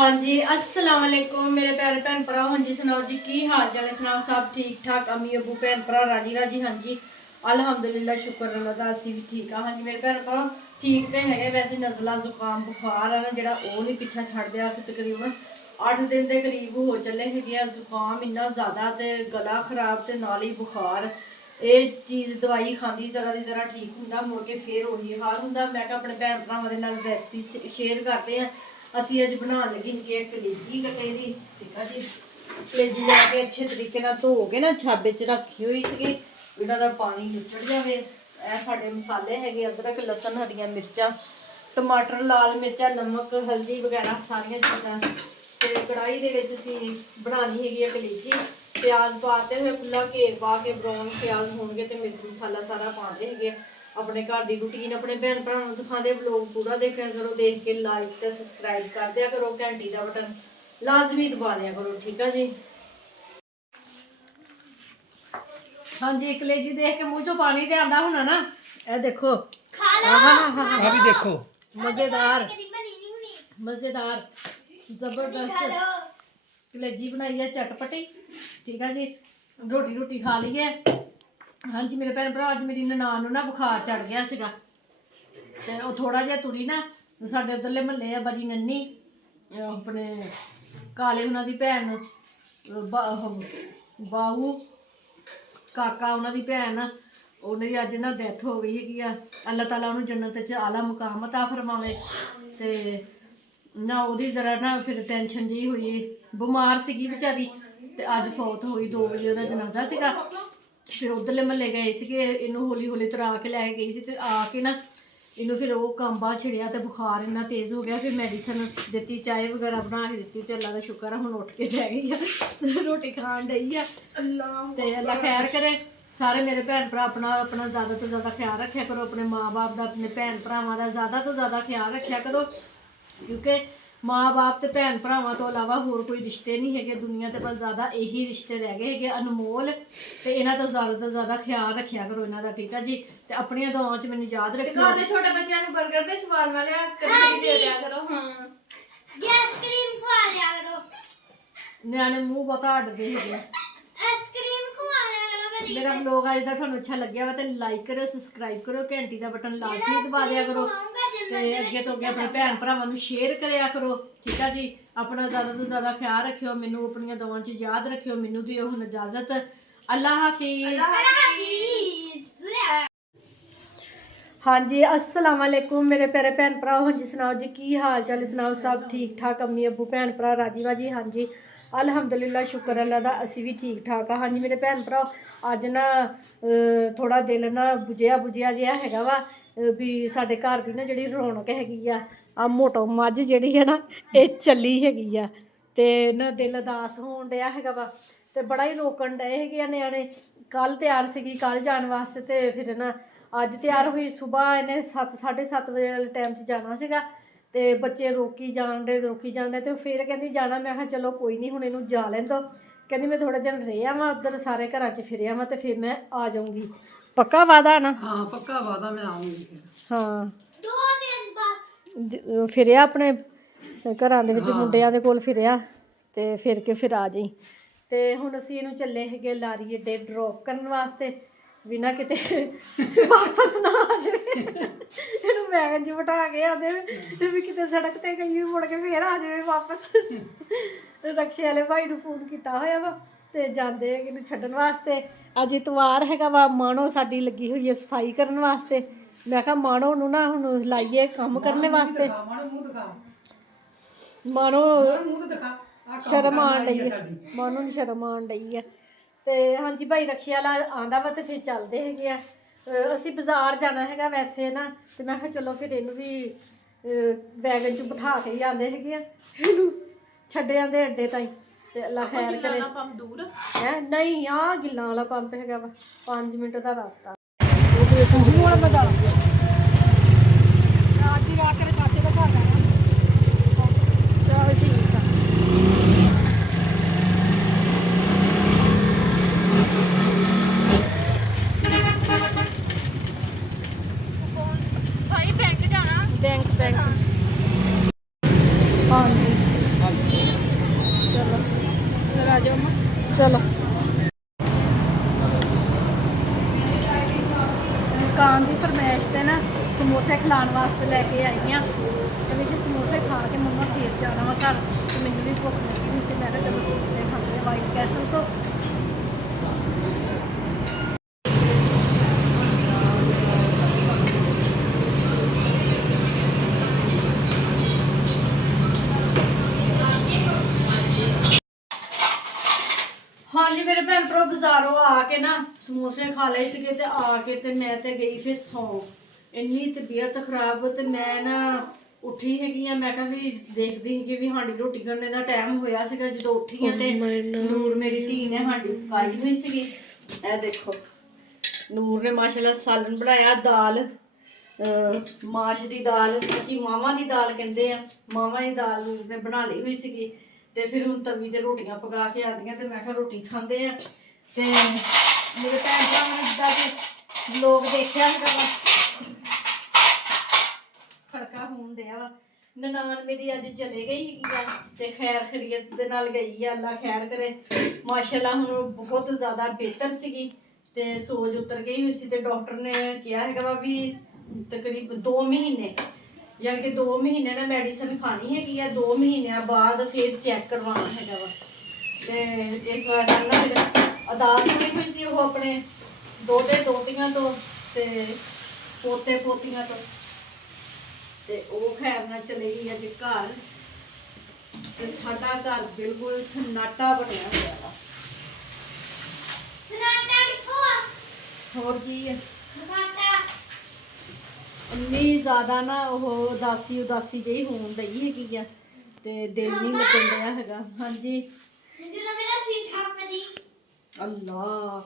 हाँ जी अस्सलाम वालेकुम मेरे प्यारे भैन भरा। हाँ जी सुनाओ जी की हाल चाल है, सुनाओ सब ठीक ठाक, अम्मी अबू भैन भरा राजी राजी। हाँ जी अलहमदुलिल्लाह शुक्र अल्लाह दा असी भी ठीक हाँ। हाँ जी मेरे भैन भरा ठीक तो है, वैसे नज़ला जुकाम बुखार है ना जोड़ा वो नहीं पिछा छड़ दिया कि तकरीबन 8 दिन के करीब हो चले है। जुकाम इन्ना ज़्यादा तो गला खराब तो नाल ही बुखार, ये चीज़ दवाई खाती जरा की जरा ठीक होंगे मुड़ के फिर उही हाल होंगे। मैं अपने भैन भरावां रेसिपी शेयर करते हैं। असी अज बना लगी है कलेजी कटे की, ठीक है जी। कलेजी जाके अच्छे तरीके धो के ना छाबे च रखी हुई सी, इन्हों का पानी निचड़ जाए। यह साढ़े मसाले है, अदरक लसन हरिया मिर्चा टमाटर लाल मिर्चा नमक हल्दी वगैरह सारिया चीज़ा। तो कढ़ाई के बनानी है कलेजी, प्याज पाते हुए खुला घेर पा के ब्राउन प्याज होंगे तो मिर्च मसाला सारा पाते हैं। अपने घर की रूटीन अपने भैन भरावां दिखाते ब्लॉग पूरा देखा करो, देख के लाइक तो सबसक्राइब कर दिया करो, घंटी का बटन लाजमी दबा दिया करो, ठीक है जी। हाँ जी कलेजी देख के मुँह चो पानी तो आता होना ना, ये देखो अभी देखो मजेदार मजेदार जबरदस्त कलेजी बनाई है चटपटी, ठीक है जी। रोटी रोटी खा ली है। हाँ जी मेरे भैन भरा अज मेरी ननान ना बुखार चढ़ गया सीगा, तो वो थोड़ा जिहा तुरी ना साडे उधरले महल्ले है बड़ी नन्नी अपने काले उन्होंने भैन बाहू काका उन्होंने भैन उन्हें अज ना डैथ हो गई है। अल्लाह ताला उन्होंने जन्नत च आला मुकाम अता फरमावे। तो ना वो जरा ना फिर टेंशन जी हुई, बीमार सी बेचारी, तो अज फौत हुई 2 बजे उहदा जनाजा सीगा। फिर उधरले महल्ले गए थे, इनू हौली हौली तरा के लैके गई सी, आके ना इनू फिर वो कांबा छिड़िया तो बुखार इन्ना तेज़ हो गया। फिर मेडिसिन दी, चाय वगैरह बना के दी, तो अल्लाह का शुक्र है हुण उठ के बह गई है, रोटी खान डई है। तो अल्लाह खैर करे। सारे मेरे भैन भरा अपना अपना ज़्यादा तो ज़्यादा ख्याल रखा करो, अपने माँ बाप का अपने भैन भरावां का ज़्यादा तो ज़्यादा ख्याल रखा करो, क्योंकि माँ बाप तो भैन भरावां तो इलावा होर कोई रिश्ते नहीं है दुनिया ते, बस ज़्यादा यही रिश्ते रह गए है अनमोल। तो इन्हां तो ज़्यादा ख्याल रखा करो इन्हां दा, ठीक है जी। तो अपनी दुआवां च मैनूं याद रखो। घर दे छोटे बच्चों को बर्गर ते स्वाद वाले करी दे दिया करो। हां आइसक्रीम खवा दिया करो, न्याणे मूँह बहुत अड्डदे है। आइसक्रीम खवा दिया करो। मेरा व्लॉग अज का तुहानूं अच्छा लग्या वा तो लाइक करो सबसक्राइब करो, घंटी का बटन लाजमी दबा दिया करो, तो अगे तो अगे अपने भैन भरावां शेयर कराया करो, ठीक है जी। अपना ज़्यादा तो ज़्यादा ख्याल रखियो, मैनूं अपनी दुआवां च याद रखियो। मैनूं दिओ हुण इजाजत, अल्लाह हाफिज़। हाँ जी अस्सलाम वालेकुम मेरे प्यारे भैन भरा। हाँ जी सुनाओ जी की हाल चाल, सुनाओ सब ठीक ठाक, अम्मी अबू भैन भरा राजी बाजी। हाँ जी अलहमदुलिल्लाह शुक्र अल्लाह दा असी भी ठीक ठाक हाँ जी मेरे भैन भरा। अज ना थोड़ा दिल ना बुझिया बुझिया जिहा हैगा वा भी साडे घर की ना जिहड़ी रौनक हैगी आ मोटो मझ जिहड़ी है ना ये चली हैगी आ, ते ना दिल उदास होण डिया हैगा वा, ते बड़ा ही रोकण डए हैगे न्याणे। कल तैयार सीगी कल जाने वास्ते, ते फिर ना अज तैयार हुई सुबह इन्हें 7 साढ़े 7 बजे वाले टाइम से जाना सीगा, ते बच्चे रोकी जान दे तो फिर कहती जाना। मैं कहा चलो कोई नहीं हुण इनू जा लैन दो, कहती मैं थोड़े दिन रह आवां उधर सारे घर च फिर आवां तो फिर मैं आ जाऊँगी। पक्का वादा ना? हाँ पक्का वादा मैं आऊँगी। हाँ 2 दिन बस फिर अपने घरां दे विच मुंडियां दे कोल फिरिया ते फिर के फिर आ जाई। ते हुण असीं इहनूं चले हैगे लारी अड्डे ड्रॉप करन वास्ते, बिना किते वापस ना आ जाए। इहनूं वैगन च बिठा के आंदे ते भी किते सड़क ते गई मुड़ के फिर आ जाए वापस। रक्शे वाले भाई नूं फोन कीता होया वा ते जांदे इहनूं छड्डण वास्ते। अज इतवार हैगा वा, मानो साडी लगी हुई है सफाई करन वास्ते। मैं कहा मानो नूं ना हुण लाइए काम करने वास्ते, मानो शर्म आन डई है, मानो नूं शर्म आन डई है। तो हाँ जी भाई रक्शे वाला आंदा वा तो फिर चलते है। असी बाजार जाना है वैसे ना, तो मैं कहा चलो फिर इनू भी वैगन च बिठा के ही आते है, छड्डे आंदे अड्डे ताईं। ते अल्लाह खैर करे। है नहीं आ गिल्लां वाला पंप है वा 5 मिनट का रास्ता। चल ठीक है। भाई बैंक जाना, बैंक हाँ जी ਜਾਓ ਚਲੋ। ਮੁਸਕਾਨ ਦੀ ਫਰਮਾਇਸ਼ ਤੇ ਨਾ ਸਮੋਸੇ ਖਿਲਾਉਣ ਵਾਸਤੇ ਲੈ ਕੇ ਆਈ ਹਾਂ। ਕਹਿੰਦੀ ਸੀ ਸਮੋਸੇ ਖਾ ਕੇ ਮੰਮਾ ਫੇਰ ਜਾਣਾ ਵਾ ਘਰ, ਤੇ ਮੈਨੂੰ ਵੀ ਭੁੱਖ ਲੱਗੀ ਹੋਈ ਸੀ। ਮੈਂ ਕਿਹਾ ਚਲੋ ਸਮੋਸੇ ਖਾਂਦੇ ਹਾਂ ਵਾਈਟ ਕੈਸਲ ਤੋਂ। ਹਾਂਜੀ ਮੇਰੇ ਭੈਣ ਭਰਾ ਬਾਜ਼ਾਰੋਂ ਆ ਕੇ ਨਾ ਸਮੋਸੇ ਖਾ ਲਏ ਸੀਗੇ, ਤੇ ਆ ਕੇ ਤੇ ਮੈਂ ਤੇ ਗਈ ਫਿਰ ਸੌਂ। ਇੰਨੀ ਤਬੀਅਤ ਖਰਾਬ, ਤੇ ਮੈਂ ਨਾ ਉੱਠੀ ਹੈਗੀ ਆ। ਮੈਂ ਕਿਹਾ ਵੀ ਦੇਖਦੀ ਸੀ ਵੀ ਸਾਡੀ ਰੋਟੀ ਖਾਣੇ ਦਾ ਟਾਈਮ ਹੋਇਆ ਸੀਗਾ। ਜਦੋਂ ਉੱਠੀ ਆ ਤੇ ਨੂਰ ਮੇਰੀ ਧੀ ਨੇ ਸਾਡੀ ਪਾਈ ਹੋਈ ਸੀਗੀ। ਇਹ ਦੇਖੋ ਨੂਰ ਨੇ ਮਾਸ਼ਾਅੱਲਾ ਸਾਲਨ ਬਣਾਇਆ, ਦਾਲ ਮਾਸ਼ ਦੀ ਦਾਲ, ਅਸੀਂ ਮਾਵਾਂ ਦੀ ਦਾਲ ਕਹਿੰਦੇ ਆ, ਮਾਵਾਂ ਦੀ ਦਾਲ ਨੂਰ ਨੇ ਬਣਾ ਲਈ ਹੋਈ ਸੀਗੀ। ਤੇ ਫਿਰ ਹੁਣ ਤਵੀ ਤੇ ਰੋਟੀਆਂ ਪਕਾ ਕੇ ਆਉਂਦੀਆਂ, ਤੇ ਮੈਂ ਕਿਹਾ ਰੋਟੀ ਖਾਂਦੇ ਆ। ਤੇ ਮੇਰੇ ਭੈਣ ਭਰਾ ਨੇ ਜਿੱਦਾਂ ਕਿ ਲੋਕ ਦੇਖਿਆ ਹੈਗਾ ਵਾ ਖੜਕਾ ਹੋਣ ਡਿਆ ਵਾ। ਨਨਾਣ ਮੇਰੀ ਅੱਜ ਚਲੇ ਗਈ ਹੈਗੀ ਆ, ਤੇ ਖੈਰ ਖਰੀਅਤ ਦੇ ਨਾਲ ਗਈ ਆ, ਅੱਲਾ ਖੈਰ ਕਰੇ। ਮਾਸ਼ਾਅੱਲਾ ਹੁਣ ਬਹੁਤ ਜ਼ਿਆਦਾ ਬਿਹਤਰ ਸੀਗੀ, ਤੇ ਸੋਜ ਉਤਰ ਗਈ ਹੋਈ ਸੀ। ਤੇ ਡਾਕਟਰ ਨੇ ਕਿਹਾ ਹੈਗਾ ਵਾ ਵੀ ਤਕਰੀਬਨ 2 ਮਹੀਨੇ, ਯਾਨੀ ਕਿ 2 ਮਹੀਨੇ ਨਾਲ ਮੈਡੀਸਨ ਖਾਣੀ ਹੈਗੀ ਆ। 2 ਮਹੀਨਿਆਂ ਬਾਅਦ ਫਿਰ ਚੈੱਕ ਕਰਵਾਉਣਾ ਹੈਗਾ ਵਾ। ਤੇ ਇਸ ਵਾਰ ਨਾ ਮੇਰੇ ਅਰਦਾਸ ਹੋਈ ਸੀ ਉਹ ਆਪਣੇ ਦੋਤੇ ਦੋਤੀਆਂ ਤੋਂ ਤੇ ਪੋਤੇ ਪੋਤੀਆਂ ਤੋਂ, ਤੇ ਉਹ ਖੈਰ ਨਾਲ ਚਲੇ ਗਈ ਅੱਜ ਘਰ। ਤੇ ਸਾਡਾ ਘਰ ਬਿਲਕੁਲ ਸਨਾਟਾ ਬਣਿਆ ਹੋਇਆ ਵਾ। ਸਨਾਟਾ ਕਿੱਥੋਂ? ਹੋਰ ਕੀ ਹੈ, ਸਨਾਟਾ ਇੰਨੀ ਜ਼ਿਆਦਾ ਨਾ ਉਹ ਉਦਾਸੀ ਜਿਹੀ ਹੋਣ ਡਈ ਹੈਗੀ ਆ, ਤੇ ਦਿਲ ਨਹੀਂ ਲੱਗਣ ਡਿਆ ਹੈਗਾ। ਹਾਂਜੀ ਜਦੋਂ ਮੇਰਾ ਸਿਰ ਠਾਪਦੀ। ਅੱਲਾ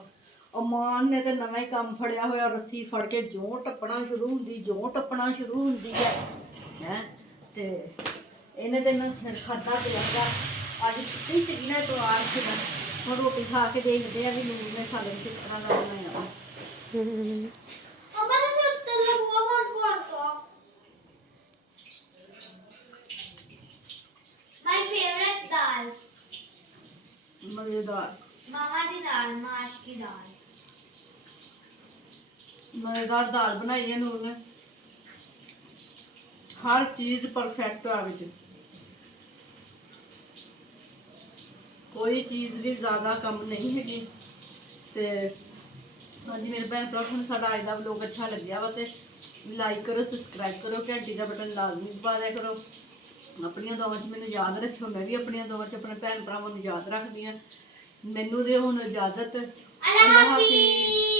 ਅਮਾਨ ਨੇ ਤੇ ਨਵਾਂ ਹੀ ਕੰਮ ਫੜਿਆ ਹੋਇਆ, ਰੱਸੀ ਫੜ ਕੇ ਜਿਉਂ ਟੱਪਣਾ ਸ਼ੁਰੂ ਹੁੰਦੀ ਹੈ ਤੇ ਇਹਨੇ ਤੇ ਨਾ ਸਿਰ ਖਾਦਾ ਪਿਆ। ਅੱਜ ਛੁੱਟੀ ਸੀਗੀ ਨਾ, ਐਤਵਾਰ ਸੀਗਾ। ਹੁਣ ਰੋਟੀ ਖਾ ਕੇ ਦੇਖਦੇ ਆ ਵੀ ਨੂਰ ਨੇ ਸਾਲੇ ਕਿਸ ਤਰ੍ਹਾਂ ਦਾ ਬਣਾਇਆ ਵਾ। ਮੰਮਾ ਤੁਸੀਂ ਉੱਤਰ ਲਗਵਾ ਫੋਨ ਤੋਂ। My favorite दाल। ਮਜ਼ੇਦਾਰ मामा की दाल, माश की दाल। ਮਜ਼ੇਦਾਰ ਦਾਲ ਬਣਾਈ ਹੈ ਨੂਰ ਨੇ, ਹਰ ਚੀਜ਼ ਪਰਫੈਕਟ ਆ ਵਿੱਚ, ਕੋਈ ਚੀਜ਼ ਵੀ ਜ਼ਿਆਦਾ ਕੰਮ ਨਹੀਂ ਹੈਗੀ। ਤੇ ਹਾਂਜੀ ਮੇਰੇ ਭੈਣ ਭਰਾ ਨੂੰ ਸਾਡਾ ਅੱਜ ਦਾ ਵਲੋਗ ਅੱਛਾ ਲੱਗਿਆ ਵਾ, ਤੇ ਲਾਈਕ ਕਰੋ, ਸਬਸਕ੍ਰਾਈਬ ਕਰੋ, ਘੰਟੀ ਦਾ ਬਟਨ ਲਾਜ਼ਮੀ ਦਬਾ ਦਿਆ ਕਰੋ। ਆਪਣੀਆਂ ਦੁਆਵਾਂ 'ਚ ਮੈਨੂੰ ਯਾਦ ਰੱਖਿਓ, ਮੈਂ ਵੀ ਆਪਣੀਆਂ ਦੁਆਵਾਂ 'ਚ ਆਪਣੇ ਭੈਣ ਭਰਾਵਾਂ ਨੂੰ ਯਾਦ ਰੱਖਦੀ ਹਾਂ। ਮੈਨੂੰ ਦੇ ਹੁਣ ਇਜਾਜ਼ਤ। ਅੱਲਾਹ ਹਾਫਿਜ਼।